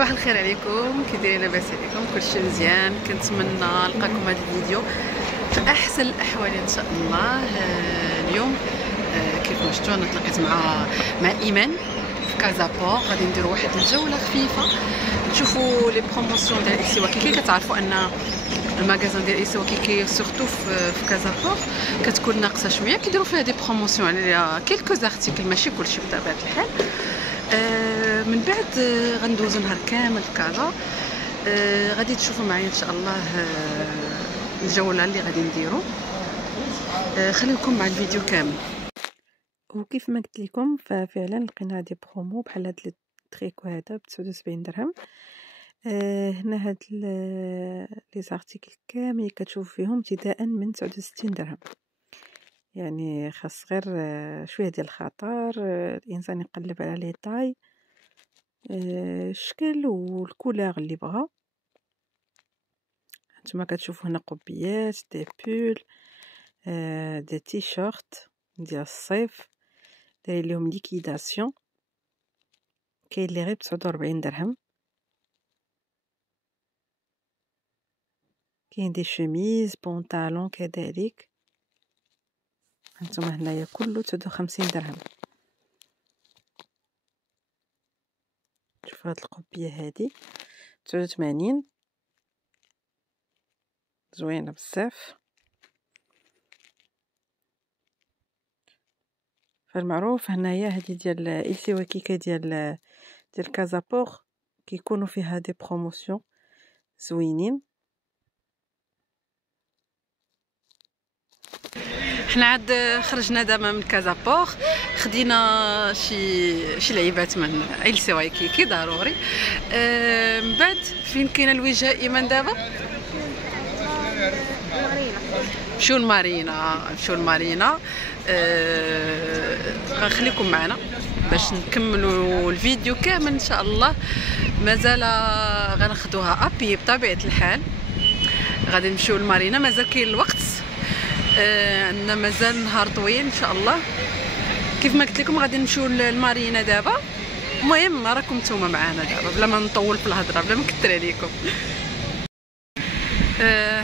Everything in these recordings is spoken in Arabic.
صباح الخير عليكم، كي دايرين؟ لاباس عليكم؟ كلشي مزيان؟ كنتمنى نلقاكم هذا الفيديو في احسن الاحوال ان شاء الله. اليوم كيف ما شفتوا انا تلاقيت مع ايمان في كازابور. غادي نديروا واحد الجوله خفيفه نشوفوا لي بروموسيون ديال اكسي واكيكي. كتعرفوا ان المغازان ديال اكسي واكيكي سورتو في كازابور كتكون ناقصه شويه، كيديروا فيها دي بروموسيون على كيلكو زارتيكل، ماشي كلشي بطبيعه الحال. من بعد غندوزو نهار كامل في كازا. غادي تشوفوا معايا ان شاء الله الجوله اللي غادي نديرو. خليكم مع الفيديو كامل. وكيف ما قلت لكم ففعلا لقينا دي برومو بحال هاد التريكو هذا ب 79 درهم. هنا هاد لي زارتيكل كامل كتشوف فيهم ابتداء من 69 درهم، يعني خاص غير شويه ديال الخطر الانسان يقلب على لي طاي، الشكل والكولور اللي بغا. نتوما كتشوفوا هنا قبيات، دي بول، دي تيشيرت ديال الصيف داير لهم ليكيداسيون، كاين اللي غير ب 49 درهم. كاين دي شوميز بونطالون كذلك، هانتوما هنايا كله 59 درهم. شوفوا هاد القبيه هادي 89، زوينه بزاف. فالمعروف هنايا هادي ديال اكسي واكيكي ديال كازابور كيكونوا فيها دي بروموسيون زوينين. حنا عاد خرجنا دابا من كازابور، خدينا شي لعيبات من اكسي واكيكي ضروري. من بعد فين كاينه الوجهه ايمان دابا؟ نمشيو المارينا. غنخليكم معنا باش نكملوا الفيديو كامل ان شاء الله. مازال غناخذوها ابي بطبيعه الحال. غادي نمشيو المارينا، مازال كاين الوقت، عندنا مازال نهار طويل ان شاء الله. كيف ما قلت لكم غادي نمشيو للمارينا دابا. المهم راكم نتوما معنا دابا بلا ما نطول في الهضره، بلا ما نكثر عليكم.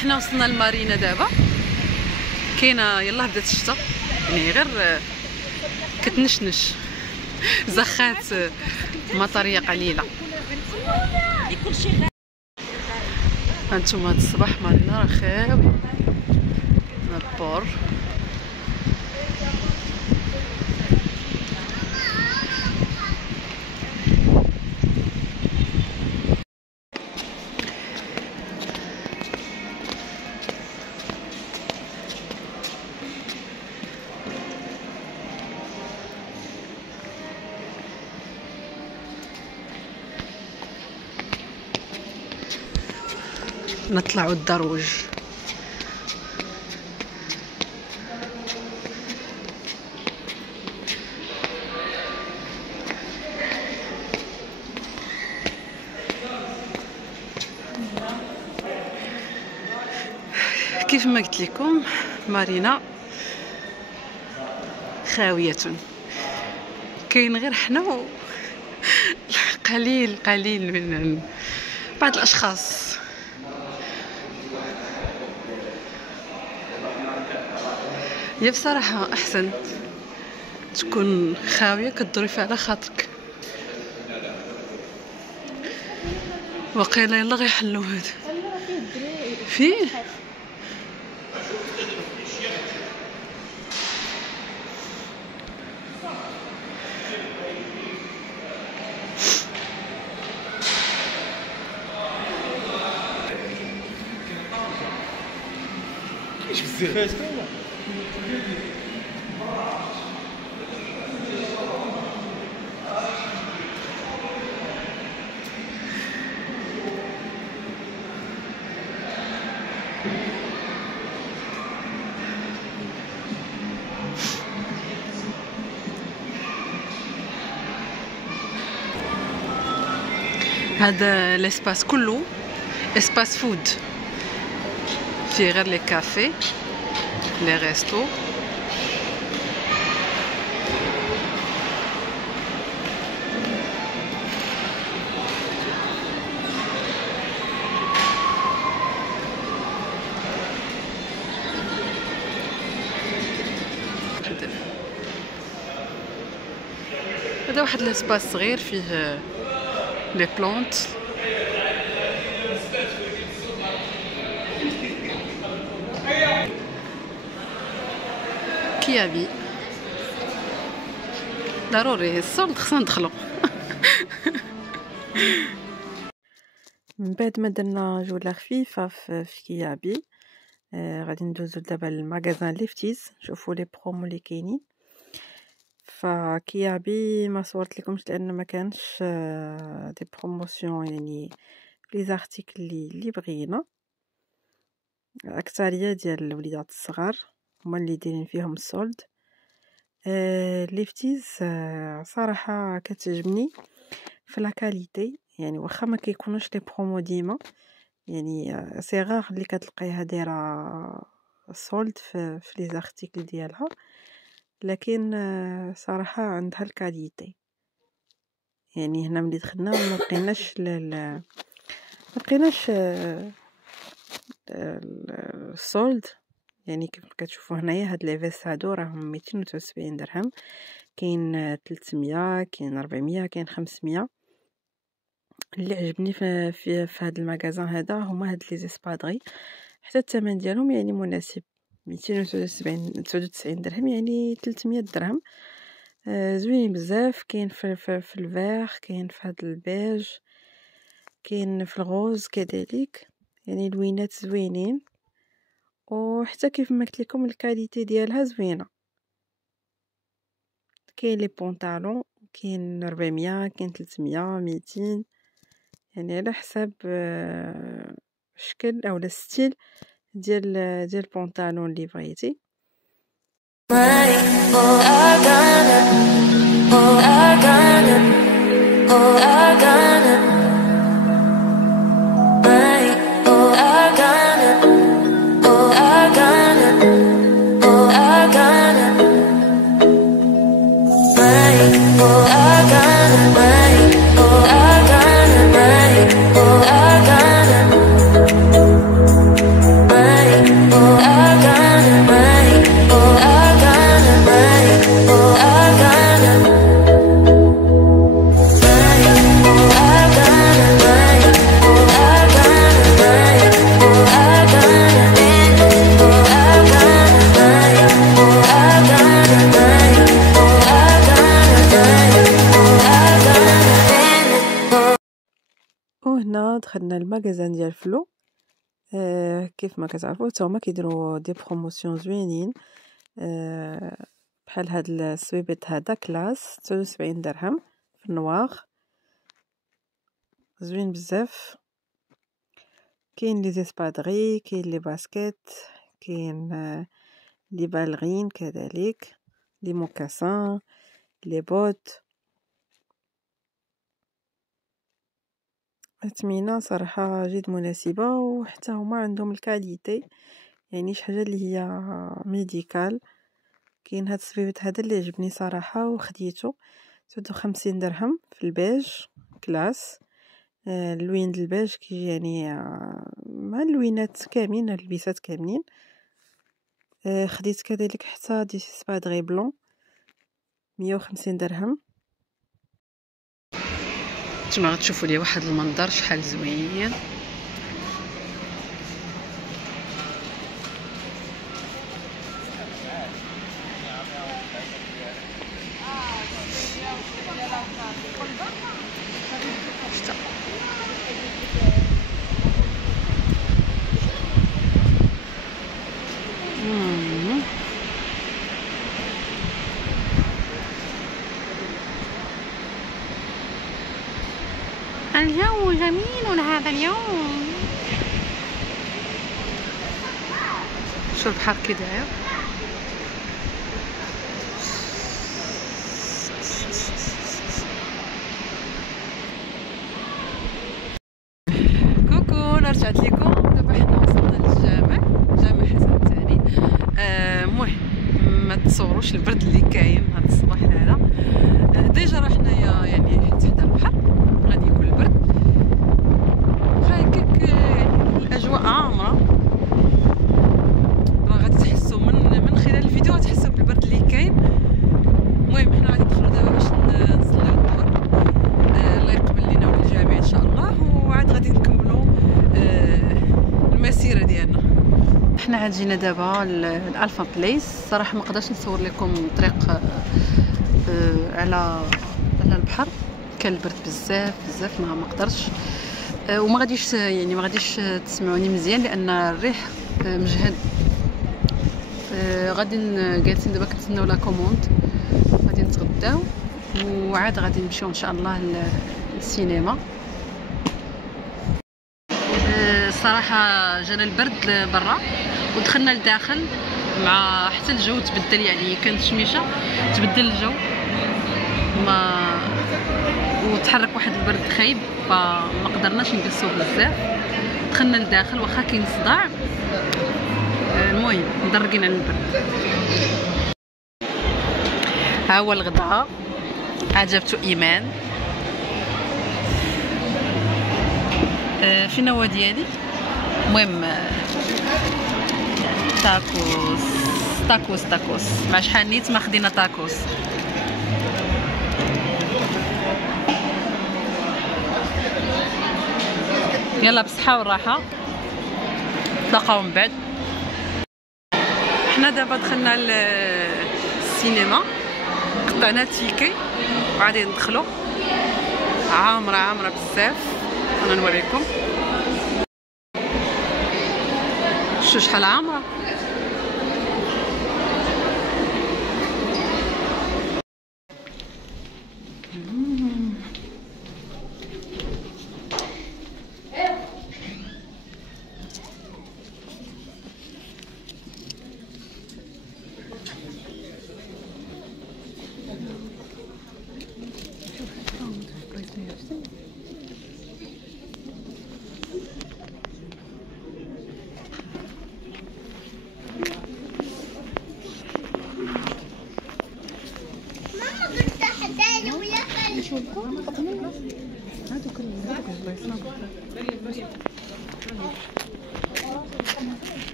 حنا وصلنا للمارينا دابا. كاينه يلاه بدات الشتا، يعني غير كتنشنش زخات مطريه قليله. هانتوما هاد الصباح مارينا راه خاوي البور. نطلعوا الدروج. كيف ما قلت لكم مارينا خاوية، كاين غير حنا قليل من بعض الاشخاص. هي بصراحه احسن تكون خاويه كتظرفي على خاطرك. وقيلا يلا غيحلوا هذا فيه. هذا الاسباس كله اسباس فود، فيه غير لي كافي لي ريستو. هذا واحد لاسباس صغير فيه لي بلونت. كيابي ضروري الصولد خصنا ندخلو. من بعد ما درنا جولة خفيفة في كيابي، غادي ندوزو دابا للماغازان ليفتيز نشوفو لي برومو اللي كاينين. فكيابي ما صورت لكمش لان ما كانش دي بروموسيون، يعني لي زارتيكل اللي بغينا. اكثريه ديال الوليدات الصغار هما اللي دايرين فيهم السولد. ليفتيز صراحه كتعجبني في لا كاليتي، يعني واخا ما كيكونوش لي برومو ديما، يعني صغار اللي كتلقايها دايره سولد في لي زارتيكل ديالها، لكن صراحه عندها الكاليتي. يعني هنا ملي دخلنا ما لقيناش السولد. يعني كيف كتشوفوا هنايا هاد لي فيس هادو راهم 279 درهم، كاين 300 كاين 400 كاين 500. اللي عجبني في هاد الماغازان هذا هما هاد لي زيسبادغي، حتى الثمن ديالهم يعني مناسب، 299 درهم يعني 300 درهم. زوين بزاف. كاين في الفير، كاين في هاد البيج، كاين في الغوز كذلك، يعني لوينات زوينين. وحتى كيف ما قلت لكم الكاليتي ديالها زوينه. كاين لي بونطالون كاين 400 كاين 300 200، يعني على حساب شكل او الستيل ديال البونطالون اللي بغيتي. وهنا دخلنا الماغازان ديال فلو. كيف ما كتعرفوا حتى هما كيديروا دي بروموسيون زوينين. بحال هاد السويبيت هذا كلاس 79 درهم في النواغ، زوين بزاف. كاين لي زيسبادغي، كاين لي باسكيت، كاين لي بالغين كذلك، لي موكاسان، لي بوت. اثمنه صراحه جد مناسبه، وحتى هما عندهم الكاليتي، يعني شي حاجه اللي هي ميديكال. كاين هاد السويبت هذا اللي عجبني صراحه وخديته 53 درهم في البيج كلاس. اللوين ديال البيج كيجي يعني مع اللوينات كاملين، اللبسات كاملين. خديت كذلك حتى دي سبادغي بلون 150 درهم. نتوما غتشوفوا لي واحد المنظر شحال زوين. الجو جميل هذا اليوم. شو البحر كي داير. كوكو، انا رجعت لكم دابا. حنا وصلنا للجامع، جامع حسن الثاني. المهم ما تصوروش البرد اللي كاين هذا الصباح هذا. ديجا راه حنايا يعني حتى حدا البحر، غادي يكون البرد هكاك. يعني الاجواء عامره، راه غادي تحسوا من خلال الفيديو غتحسوا بالبرد اللي كاين. المهم حنا غادي ندخلوا دابا باش نصليو حنا عاد جينا دابا الالفا بليس. صراحه ما قدرتش نصور لكم الطريق على البحر، كان البرد بزاف ما قدرتش، وما غاديش يعني ما غاديش تسمعوني مزيان لان الريح مجهد. غادي جالسين دابا كنتسناو لا كوموند، غادي نتغداو وعاد غادي نمشيو ان شاء الله للسينما. صراحه جانا البرد برا ودخلنا لداخل مع حتى الجو تبدل، يعني كانت شميشه تبدل الجو ما وتحرك واحد البرد خايب، فما قدرناش نجلسو بزاف. دخلنا لداخل واخا كاين صداع، المهم مدرقين على البرد. ها هو الغداء عجبته ايمان. فين هو ديالي؟ المهم تاكوس مع شحال نيت ما خدينا تاكوس. يلا بالصحه والراحه، نتلاقاو من بعد. حنا دابا دخلنا للسينما، قطعنا تيكي وغادي ندخلو. عامره بزاف، انا نوريكم شحال عامره.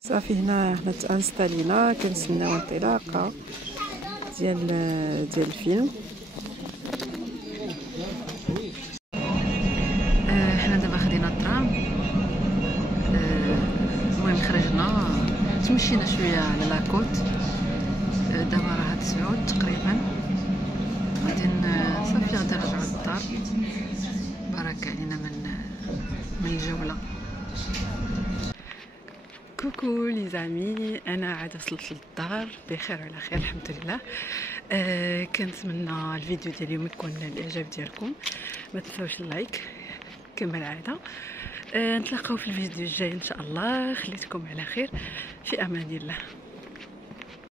صافي هنا تانستالينا كنتسناو انطلاقه ديال الفيلم. حنا دابا خدينا الترام، المهم خرجنا تمشينا شويه على لاكوت. دابا راه 9 تقريبا، غادي صافي غادي نرجعو للدار. بارك علينا من الجوله. كوكو لي زامي، انا عاد وصلت للدار بخير وعلى خير الحمد لله. كنتمنى الفيديو ديال اليوم يكون الاعجاب ديالكم، ما تنساوش اللايك كما العاده. نتلاقاو في الفيديو الجاي ان شاء الله. خليتكم على خير، في امان الله.